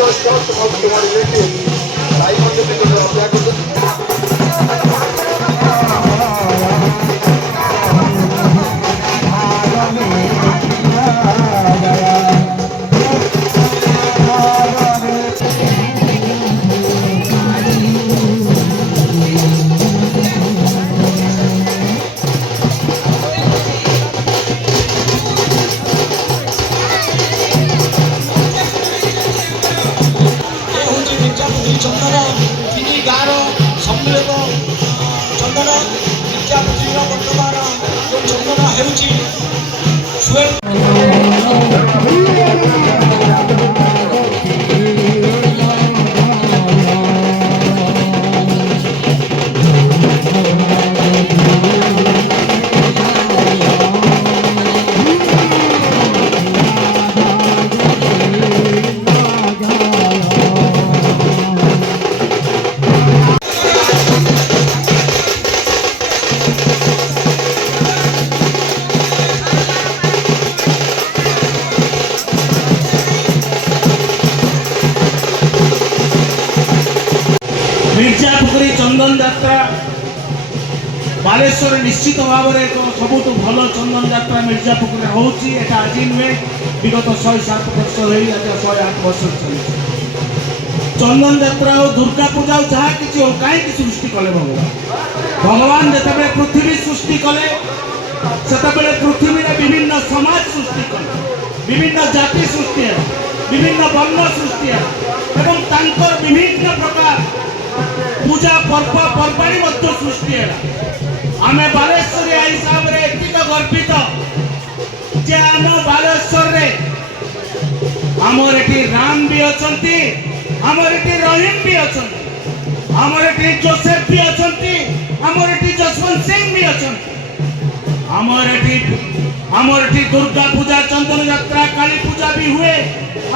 তোমার রিলেটিভ তাই মধ্যে অপেক্ষা করতে ଚନ୍ଦନ ତିନି ଗାଁର ସମ୍ମିଳିତ ଚନ୍ଦନ ମିର୍ଜାପୁର ବର୍ତ୍ତମାନ ଯେଉଁ ଚନ୍ଦନ ହେଉଛି मिर्जापुर चंदन यात्रा बालेश्वर निश्चित भाव में एक सबुठ भल चंदन यात्रा मिर्जापुर होची आज नुहे विगत 107 वर्ष हो 108 वर्ष चली चंदन यात्रा और दुर्गा पूजा जहाँ किसी हो कहीं सृष्टि कले भगवान जिते पृथ्वी सृष्टि कले से पृथ्वी में विभिन्न समाज सृष्टि कले विभिन्न जाति सृष्टि विभिन्न वर्ण सृष्टि एवं विभिन्न प्रकार पूजा पर्व पर्वाणी सृष्टि है आम बालेश्वरिया हिसाब से एतिक गर्वित जे आम बालेश्वर आमर एटी राम भी अच्छा आमर एटी रहीम भी अच्छा आमर एटी जोसेफ भी अच्छा आमर एटी जसवंत सिंह भी अच्छा आमर एटी दुर्गा पूजा चंदन यात्रा काली पूजा भी हुए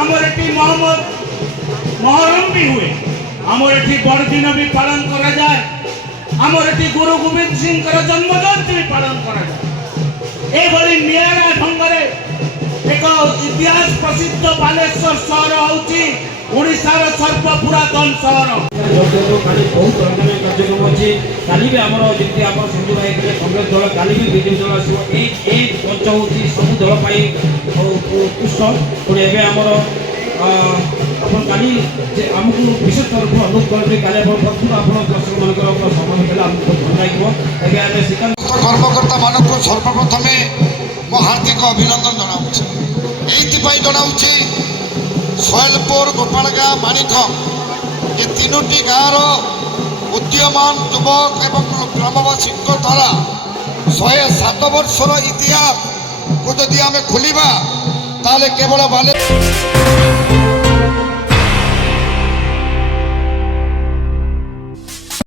आमर एटी मोहरम भी हुए आमर एटी बड़दिन भी पालन करा जाए आमर एटी गुरु गोविंद सिंह जन्म जयंती भी पालन करा जाए एभली नियारा ढंग एक इतिहास प्रसिद्ध बालेश्वर सहर होची ओडिशार सर्व पुरातन सहर बहुत कार्यक्रम अच्छी काली भी आम जमी आप संजू भाई कांग्रेस दल काली भी बीजेपी दल आस मंच हो सब दल उत्कृष्ट पुणी एमर अपन काली आमको विशेष तरफ अनुरोध करें काली भरपूर आप दर्शक मान समय देला आमको भल लगे श्रीकांत कर्मकर्ता मान सर्वप्रथम मो हार्दिक अभिनंदन जनाऊँ जनाऊँ सोहेलपुर गोपालगा माणिक ये तीनोटी गाँव उद्यमान युवक एवं ग्रामवासी द्वारा 107 वर्षर इतिहास को जदि आम खोलिबा ताले केवल बाले